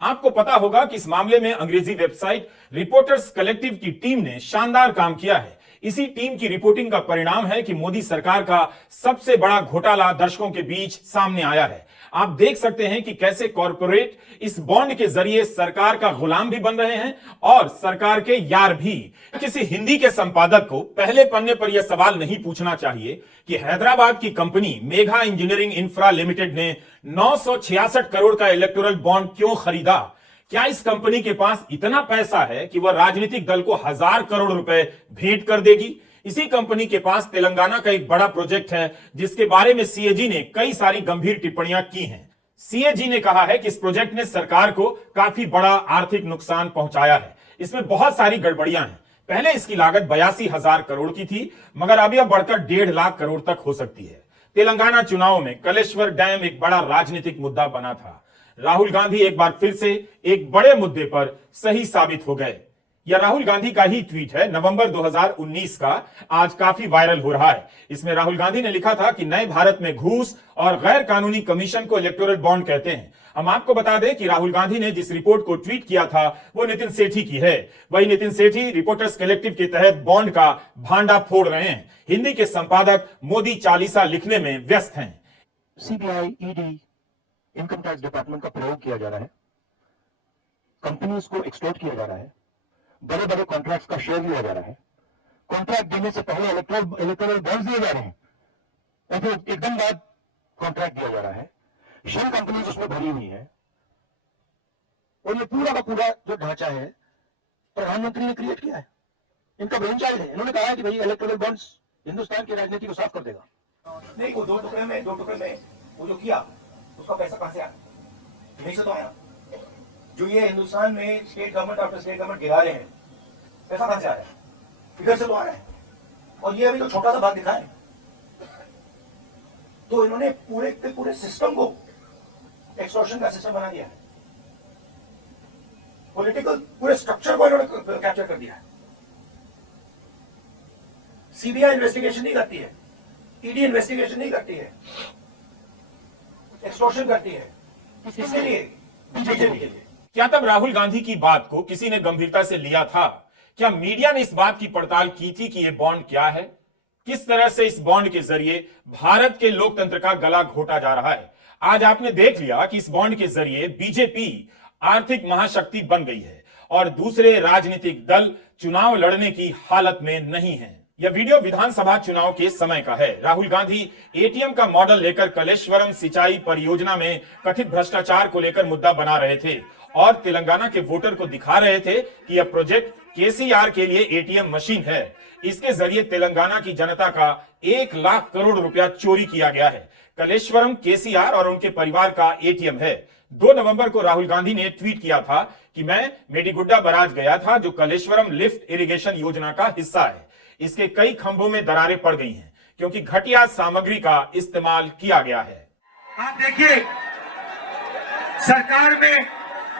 आपको पता होगा कि इस मामले में अंग्रेजी वेबसाइट रिपोर्टर्स कलेक्टिव की टीम ने शानदार काम किया है। इसी टीम की रिपोर्टिंग का परिणाम है कि मोदी सरकार का सबसे बड़ा घोटाला दर्शकों के बीच सामने आया है। आप देख सकते हैं कि कैसे कॉरपोरेट इस बॉन्ड के जरिए सरकार का गुलाम भी बन रहे हैं और सरकार के यार भी। किसी हिंदी के संपादक को पहले पन्ने पर यह सवाल नहीं पूछना चाहिए कि हैदराबाद की company Megha engineering infra limited ने 966 करोड़ का इलेक्टोरल बॉन्ड क्यों खरीदा। क्या इस कंपनी के पास इतना पैसा है कि वह राजनीतिक दल को 1000 करोड़ रुपए भेंट कर देगी। इसी कंपनी के पास तेलंगाना का एक बड़ा प्रोजेक्ट है जिसके बारे में सीएजी ने कई सारी गंभीर टिप्पणियां की हैं। सीएजी ने कहा है कि इस प्रोजेक्ट ने सरकार को काफी बड़ा आर्थिक नुकसान पहुंचाया है। इसमें बहुत सारी गड़बड़ियां हैं। पहले इसकी लागत 82,000 करोड़ की थी, मगर अब यह बढ़कर 1.5 लाख करोड़ तक हो सकती है। तेलंगाना चुनाव में कलेश्वर डैम एक बड़ा राजनीतिक मुद्दा बना था। राहुल गांधी एक बार फिर से एक बड़े मुद्दे पर सही साबित हो गए। यह राहुल गांधी का ही ट्वीट है, नवंबर 2019 का, आज काफी वायरल हो रहा है। इसमें राहुल गांधी ने लिखा था कि नए भारत में घूस और गैर कानूनी कमीशन को इलेक्टोरल बॉन्ड कहते हैं। हम आपको बता दें कि राहुल गांधी ने जिस रिपोर्ट को ट्वीट किया था वो नितिन सेठी की है। वही नितिन सेठी रिपोर्टर्स कलेक्टिव के तहत बॉन्ड का भांडा फोड़ रहे हैं। हिंदी के संपादक मोदी चालीसा लिखने में व्यस्त हैं। CBI, ED, income tax department का प्रयोग किया जा रहा है, कंपनीज को एक्सप्लॉइट किया जा रहा है, बड़े बड़े कॉन्ट्रैक्ट्स का शेयर लिया जा रहा है, कॉन्ट्रैक्ट देने से पहले इलेक्टोरल बॉन्ड्स दिए जा रहे हैं और फिर एकदम बाद कॉन्ट्रैक्ट दिया जा रहा है। शेल कंपनीज उसमें भरी हुई है और ये पूरा का पूरा जो ढांचा है प्रधानमंत्री ने क्रिएट किया है। इनका ब्रेन चाइल्ड है। इन्होंने कहा है कि भाई इलेक्टोरल बॉन्ड्स हिंदुस्तान की राजनीति को साफ कर देगा। नहीं, वो दो टुकड़े में वो जो किया उसका पैसा कहां से आया? यहीं से तो आया। जो ये हिंदुस्तान में state government after state government गिरा रहे हैं, पैसा कहां से आ रहा है? इधर से तो आ रहा है। और ये अभी तो छोटा सा भाग दिखा है। तो इन्होंने पूरे के पूरे सिस्टम को एक्सटॉर्शन का सिस्टम बना दिया है। पॉलिटिकल पूरे स्ट्रक्चर को इन्होंने कैप्चर कर दिया है। सीबीआई इन्वेस्टिगेशन नहीं करती है, ईडी इन्वेस्टिगेशन नहीं करती है, एक्सटॉर्शन करती है। किसके लिए? बीजेपी के लिए। क्या तब राहुल गांधी की बात को किसी ने गंभीरता से लिया था? क्या मीडिया ने इस बात की पड़ताल की थी कि यह बॉन्ड क्या है? किस तरह से इस बॉन्ड के जरिए भारत के लोकतंत्र का गला घोटा जा रहा है? आज आपने देख लिया कि इस बॉन्ड के जरिए बीजेपी आर्थिक महाशक्ति बन गई है और दूसरे राजनीतिक दल चुनाव लड़ने की हालत में नहीं है। यह वीडियो विधानसभा चुनाव के समय का है। राहुल गांधी एटीएम का मॉडल लेकर कलेश्वरम सिंचाई परियोजना में कथित भ्रष्टाचार को लेकर मुद्दा बना रहे थे और तेलंगाना के वोटर को दिखा रहे थे कि यह प्रोजेक्ट केसीआर के लिए एटीएम मशीन है। इसके जरिए तेलंगाना की जनता का 1 लाख करोड़ रुपया चोरी किया गया है। कलेश्वरम केसीआर और उनके परिवार का एटीएम है। 2 नवंबर को राहुल गांधी ने ट्वीट किया था कि मैं मेडीगुड्डा बराज गया था, जो कलेश्वरम लिफ्ट इरिगेशन योजना का हिस्सा है। इसके कई खंभों में दरारें पड़ गई हैं क्योंकि घटिया सामग्री का इस्तेमाल किया गया है। आप देखिए, सरकार में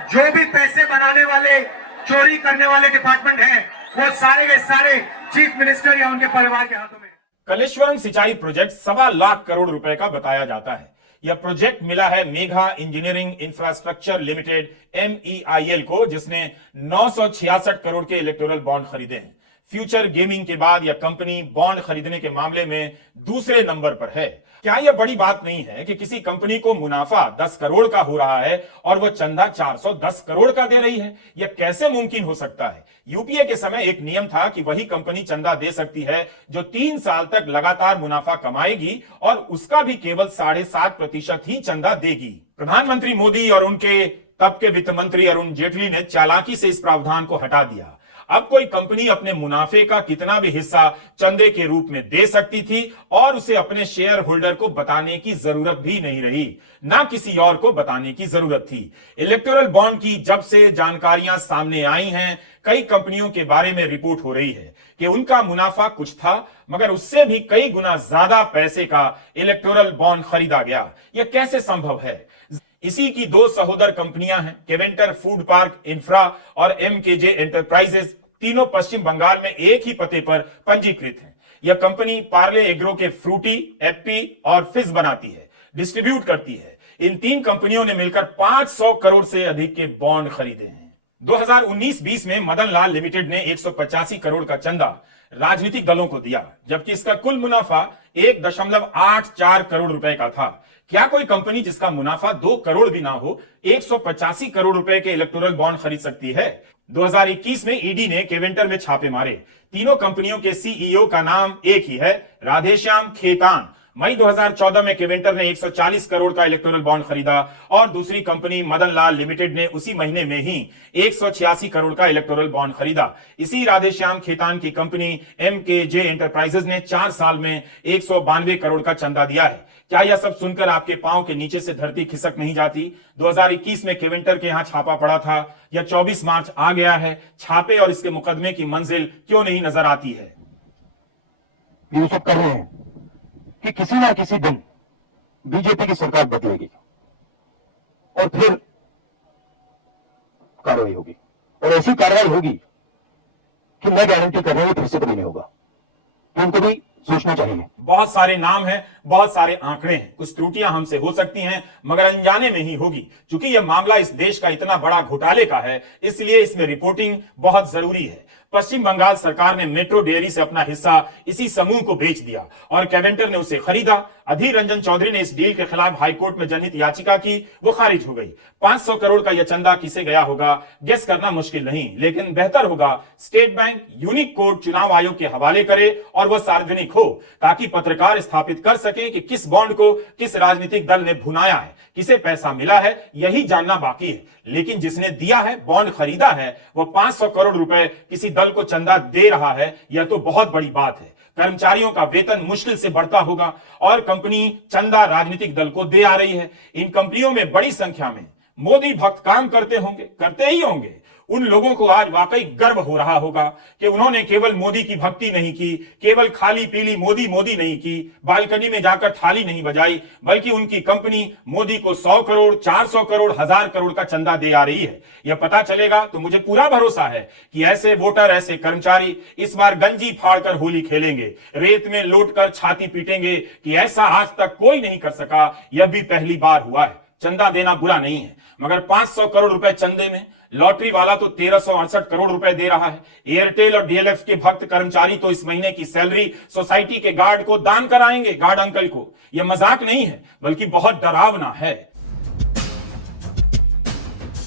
जो भी पैसे बनाने वाले, चोरी करने वाले डिपार्टमेंट हैं, वो सारे के सारे चीफ मिनिस्टर या उनके परिवार के हाथों में। कलेश्वरम सिंचाई प्रोजेक्ट 1.25 लाख करोड़ रुपए का बताया जाता है। यह प्रोजेक्ट मिला है Megha engineering infrastructure limited MEIL को, जिसने 966 करोड़ के इलेक्टोरल बॉन्ड खरीदे हैं। फ्यूचर गेमिंग के बाद यह कंपनी बॉन्ड खरीदने के मामले में दूसरे नंबर पर है। क्या यह बड़ी बात नहीं है कि किसी कंपनी को मुनाफा 10 करोड़ का हो रहा है और वह चंदा 410 करोड़ का दे रही है? यह कैसे मुमकिन हो सकता है? यूपीए के समय एक नियम था कि वही कंपनी चंदा दे सकती है जो 3 साल तक लगातार मुनाफा कमाएगी और उसका भी केवल 7.5% ही चंदा देगी। प्रधानमंत्री मोदी और उनके तब के वित्त मंत्री अरुण जेटली ने चालाकी से इस प्रावधान को हटा दिया। अब कोई कंपनी अपने मुनाफे का कितना भी हिस्सा चंदे के रूप में दे सकती थी और उसे अपने शेयर होल्डर को बताने की जरूरत भी नहीं रही, ना किसी और को बताने की जरूरत थी। इलेक्टोरल बॉन्ड की जब से जानकारियां सामने आई हैं, कई कंपनियों के बारे में रिपोर्ट हो रही है कि उनका मुनाफा कुछ था, मगर उससे भी कई गुना ज्यादा पैसे का इलेक्टोरल बॉन्ड खरीदा गया। यह कैसे संभव है? इसी की 2 सहोदर कंपनियां हैं, केवेंटर फूड पार्क इंफ्रा और MKJ एंटरप्राइजेस। तीनों पश्चिम बंगाल में एक ही पते पर पंजीकृत हैं। यह कंपनी पार्ले एग्रो के फ्रूटी, एप्पी और फिज बनाती है, डिस्ट्रीब्यूट करती है। इन तीन कंपनियों ने मिलकर 500 करोड़ से अधिक के बॉन्ड खरीदे हैं। 2019-20 में मदन लाल लिमिटेड ने 185 करोड़ का चंदा राजनीतिक दलों को दिया, जबकि इसका कुल मुनाफा 1.84 करोड़ रुपए का था। क्या कोई कंपनी जिसका मुनाफा 2 करोड़ भी ना हो 185 करोड़ रुपए के इलेक्टोरल बॉन्ड खरीद सकती है? 2021 में ईडी ने केवेंटर में छापे मारे। तीनों कंपनियों के सीईओ का नाम एक ही है, राधेश्याम खेतान। मई 2014 में केवेंटर ने 140 करोड़ का इलेक्टोरल बॉन्ड खरीदा और दूसरी कंपनी मदन लाल लिमिटेड ने उसी महीने में ही 186 करोड़ का इलेक्टोरल बॉन्ड खरीदा। इसी राधेश्याम खेतान की कंपनी एमकेजे एंटरप्राइजेज ने 4 साल में 192 करोड़ का चंदा दिया है। क्या यह सब सुनकर आपके पांव के नीचे से धरती खिसक नहीं जाती? 2021 में केवेंटर के यहां छापा पड़ा था, या 24 मार्च आ गया है, छापे और इसके मुकदमे की मंजिल क्यों नहीं नजर आती है? ये सब कर रहे हैं कि किसी ना किसी दिन बीजेपी की सरकार बदलेगी और फिर कार्रवाई होगी, और ऐसी कार्रवाई होगी कि मैं गारंटी कर रहा हूं फिर से कभी नहीं होगा। तो उनको भी सोचना चाहिए। बहुत सारे नाम हैं, बहुत सारे आंकड़े हैं, कुछ त्रुटियां हमसे हो सकती हैं, मगर अनजाने में ही होगी। क्योंकि यह मामला इस देश का इतना बड़ा घोटाले का है, इसलिए इसमें रिपोर्टिंग बहुत जरूरी है। पश्चिम बंगाल सरकार ने मेट्रो डेयरी से अपना हिस्सा इसी समूह को बेच दिया और केवेंटर ने उसे खरीदा। अधीर रंजन चौधरी ने इस डील के खिलाफ हाईकोर्ट में जनहित याचिका की, वो खारिज हो गई। 500 करोड़ का यह चंदा किसे गया होगा गेस करना मुश्किल नहीं, लेकिन बेहतर होगा स्टेट बैंक यूनिक कोड चुनाव आयोग के हवाले करे और वह सार्वजनिक हो, ताकि पत्रकार स्थापित कर सके कि किस बॉन्ड को किस राजनीतिक दल ने भुनाया है, किसे पैसा मिला है, यही जानना बाकी है। लेकिन जिसने दिया है, बॉन्ड खरीदा है, वह 500 करोड़ रुपए किसी दल को चंदा दे रहा है, यह तो बहुत बड़ी बात है। कर्मचारियों का वेतन मुश्किल से बढ़ता होगा और कंपनी चंदा राजनीतिक दल को दे आ रही है। इन कंपनियों में बड़ी संख्या में मोदी भक्त काम करते होंगे, करते ही होंगे। उन लोगों को आज वाकई गर्व हो रहा होगा कि उन्होंने केवल मोदी की भक्ति नहीं की, केवल खाली पीली मोदी मोदी नहीं की, बालकनी में जाकर थाली नहीं बजाई, बल्कि उनकी कंपनी मोदी को 100 करोड़, 400 करोड़, 1000 करोड़ का चंदा दे आ रही है। यह पता चलेगा तो मुझे पूरा भरोसा है कि ऐसे वोटर, ऐसे कर्मचारी इस बार गंजी फाड़कर होली खेलेंगे, रेत में लौटकर छाती पीटेंगे कि ऐसा आज तक कोई नहीं कर सका, यह भी पहली बार हुआ है। चंदा देना बुरा नहीं है, मगर 500 करोड़ रुपए चंदे में लॉटरी वाला तो 1368 करोड़ रुपए दे रहा है। एयरटेल और डीएलएफ के भक्त कर्मचारी तो इस महीने की सैलरी सोसाइटी के गार्ड को दान कराएंगे, गार्ड अंकल को। यह मजाक नहीं है, बल्कि बहुत डरावना है।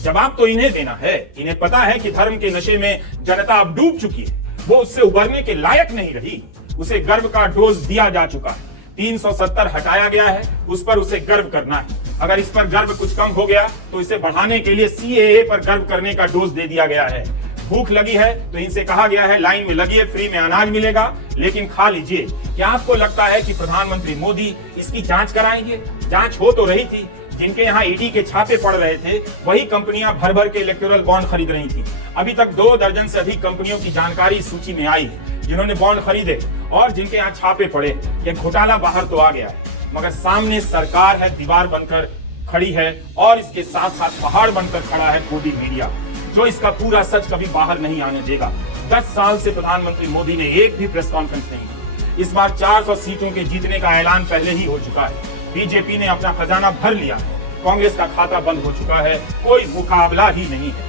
जवाब तो इन्हें देना है। इन्हें पता है कि धर्म के नशे में जनता अब डूब चुकी है, वो उससे उबरने के लायक नहीं रही। उसे गर्व का डोज दिया जा चुका है, 370 हटाया गया है, उस पर उसे गर्व करना है। अगर इस पर गर्व कुछ कम हो गया तो इसे बढ़ाने के लिए सीएए पर गर्व करने का डोज दे दिया गया है। भूख लगी है तो इनसे कहा गया है लाइन में लगिए, फ्री में अनाज मिलेगा, लेकिन खा लीजिए। क्या आपको लगता है कि प्रधानमंत्री मोदी इसकी जांच कराएंगे? जांच हो तो रही थी। जिनके यहाँ ईडी के छापे पड़ रहे थे वही कंपनियां भर भर के इलेक्टोरल बॉन्ड खरीद रही थी। अभी तक 2 दर्जन से अधिक कंपनियों की जानकारी सूची में आई है जिन्होंने बॉन्ड खरीदे और जिनके यहाँ छापे पड़े। यह घोटाला बाहर तो आ गया है, मगर सामने सरकार है, दीवार बनकर खड़ी है, और इसके साथ साथ पहाड़ बनकर खड़ा है मोदी मीडिया, जो इसका पूरा सच कभी बाहर नहीं आने देगा। 10 साल से प्रधानमंत्री मोदी ने एक भी प्रेस कॉन्फ्रेंस नहीं की। इस बार 400 सीटों के जीतने का ऐलान पहले ही हो चुका है। बीजेपी ने अपना खजाना भर लिया है, कांग्रेस का खाता बंद हो चुका है, कोई मुकाबला ही नहीं है।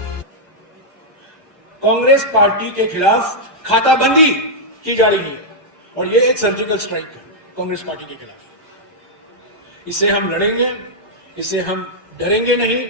कांग्रेस पार्टी के खिलाफ खाताबंदी की जा रही है और ये एक सर्जिकल स्ट्राइक है कांग्रेस पार्टी के खिलाफ। इससे हम लड़ेंगे, इससे हम डरेंगे नहीं।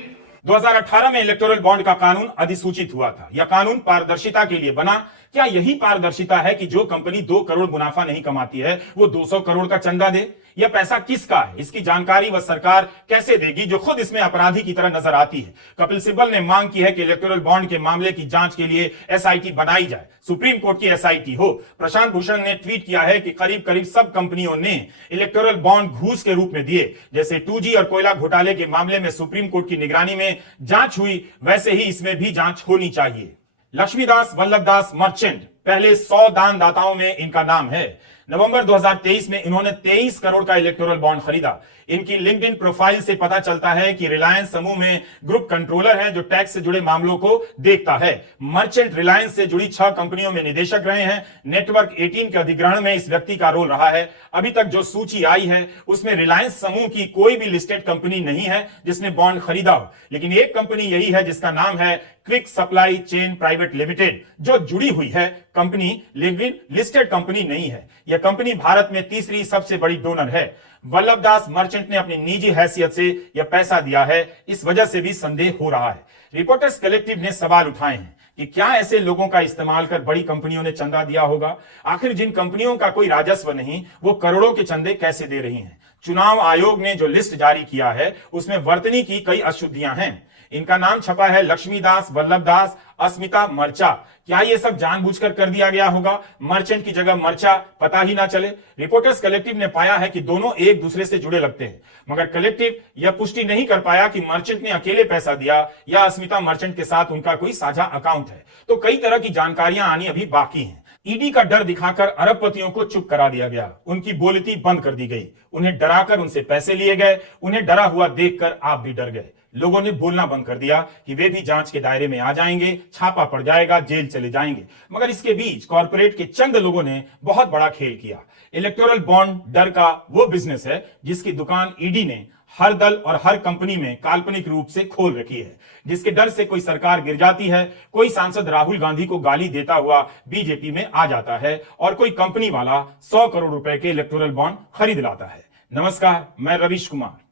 2018 में इलेक्टोरल बॉन्ड का कानून अधिसूचित हुआ था। यह कानून पारदर्शिता के लिए बना। क्या यही पारदर्शिता है कि जो कंपनी 2 करोड़ मुनाफा नहीं कमाती है वो 200 करोड़ का चंदा दे? यह पैसा किसका है, इसकी जानकारी वह सरकार कैसे देगी जो खुद इसमें अपराधी की तरह नजर आती है? कपिल सिब्बल ने मांग की है कि इलेक्टोरल बॉन्ड के मामले की जांच के लिए एसआईटी बनाई जाए, सुप्रीम कोर्ट की एसआईटी हो। प्रशांत भूषण ने ट्वीट किया है कि करीब करीब सब कंपनियों ने इलेक्टोरल बॉन्ड घूस के रूप में दिए। जैसे 2G और कोयला घोटाले के मामले में सुप्रीम कोर्ट की निगरानी में जांच हुई, वैसे ही इसमें भी जांच होनी चाहिए। लक्ष्मीदास वल्लभदास मर्चेंट पहले 100 दानदाताओं में इनका नाम है। नवंबर 2023 में इन्होंने 23 करोड़ का इलेक्टोरल बॉन्ड खरीदा। इनकी लिंक्डइन प्रोफाइल से पता चलता है कि रिलायंस समूह में ग्रुप कंट्रोलर है जो टैक्स से जुड़े मामलों को देखता है। मर्चेंट रिलायंस से जुड़ी 6 कंपनियों में निदेशक रहे हैं। नेटवर्क 18 के अधिग्रहण में इस व्यक्ति का रोल रहा है। अभी तक जो सूची आई है उसमें रिलायंस समूह की कोई भी लिस्टेड कंपनी नहीं है जिसने बॉन्ड खरीदा हो, लेकिन एक कंपनी यही है जिसका नाम है quick supply chain private limited, जो जुड़ी हुई है कंपनी, लेकिन लिस्टेड कंपनी नहीं है। यह कंपनी भारत में तीसरी सबसे बड़ी डोनर है। वल्लभदास मर्चेंट ने अपनी निजी हैसियत से यह पैसा दिया है, इस वजह से भी संदेह हो रहा है। रिपोर्टर्स कलेक्टिव ने सवाल उठाए हैं कि क्या ऐसे लोगों का इस्तेमाल कर बड़ी कंपनियों ने चंदा दिया होगा? आखिर जिन कंपनियों का कोई राजस्व नहीं, वो करोड़ों के चंदे कैसे दे रही हैं? चुनाव आयोग ने जो लिस्ट जारी किया है उसमें वर्तनी की कई अशुद्धियां हैं। इनका नाम छपा है लक्ष्मीदास, वल्लभदास, अस्मिता, मर्चा। क्या ये सब जानबूझकर कर दिया गया होगा? मर्चेंट की जगह मर्चा पता ही ना चले। रिपोर्टर्स कलेक्टिव ने पाया है कि दोनों एक दूसरे से जुड़े लगते हैं, मगर कलेक्टिव यह पुष्टि नहीं कर पाया कि मर्चेंट ने अकेले पैसा दिया या अस्मिता मर्चेंट के साथ उनका कोई साझा अकाउंट है। तो कई तरह की जानकारियां आनी अभी बाकी हैं। ईडी का डर दिखाकर अरबपतियों को चुप करा दिया गया, उनकी बोलती बंद कर दी गई, उन्हें डराकर उनसे पैसे लिए गए, उन्हें डरा हुआ देखकर आप भी डर गए। लोगों ने बोलना बंद कर दिया कि वे भी जांच के दायरे में आ जाएंगे, छापा पड़ जाएगा, जेल चले जाएंगे। मगर इसके बीच कॉर्पोरेट के चंद लोगों ने बहुत बड़ा खेल किया। इलेक्टोरल बॉन्ड डर का वो बिजनेस है जिसकी दुकान ईडी ने हर दल और हर कंपनी में काल्पनिक रूप से खोल रखी है, जिसके डर से कोई सरकार गिर जाती है, कोई सांसद राहुल गांधी को गाली देता हुआ बीजेपी में आ जाता है और कोई कंपनी वाला 100 करोड़ रुपए के इलेक्टोरल बॉन्ड खरीद लाता है। नमस्कार, मैं रवीश कुमार।